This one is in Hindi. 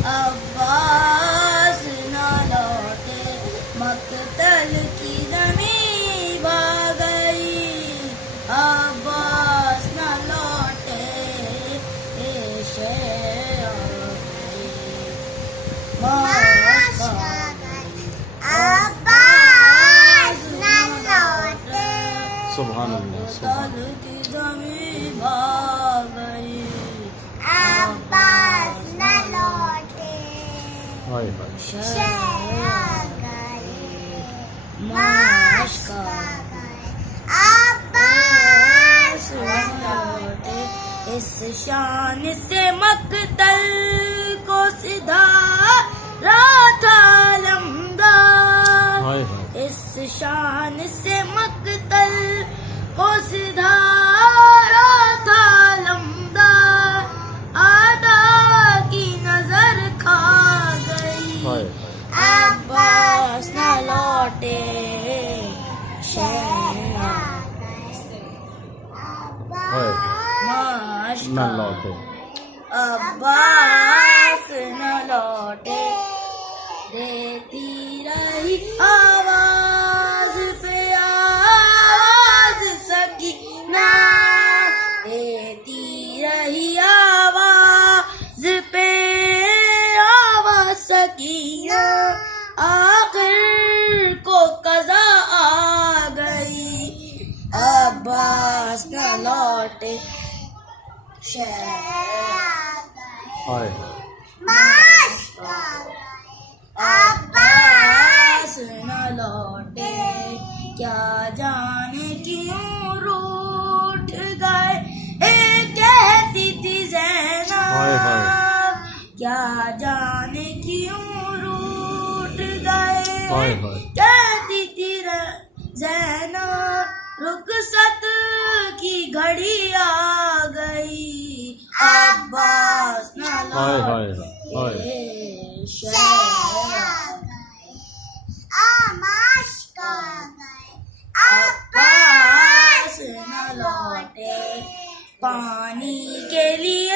अब्बास न लौटे, मक्तल की ज़मीं भाग गई। अब्बास न लौटे, ऐशे आ गई। अब्बास न लौटे, सुभान अल्लाह, सुभान मक्तल की ज़मीं भाग गई। अब्बास न लौटे, हाय हाय शह आ गए, माश्क आ गए। अब्बास न लौटे, इस शान से मक्तल को सिधारा था लम्दार। हाय हाय इस शान से मक्तल को सिधारा था लम्दार। आदा की नजर खा गई। हाय अब्बास न लौटे, शह आ हाय माश्क न लौटे। अब्बास न लौटे, देती रही आवाज पे आवाज सकीना, देती रही आवाज पे आवाज सकीना। आखिर को कज़ा आ गई, अब्बास न लौटे, हाय अब्बास न लौटे, क्या जाने क्यों रूठ गए, कहती थी हाय हाय ज़ैनब। क्या जाने क्यों रूठ गए, हाय हाय कहती थी ज़ैनब। रुखसत की घड़ी आ गई, अब्बास न हाय हाय हाय लौटे, अब्बास न लौटे। पानी के लिए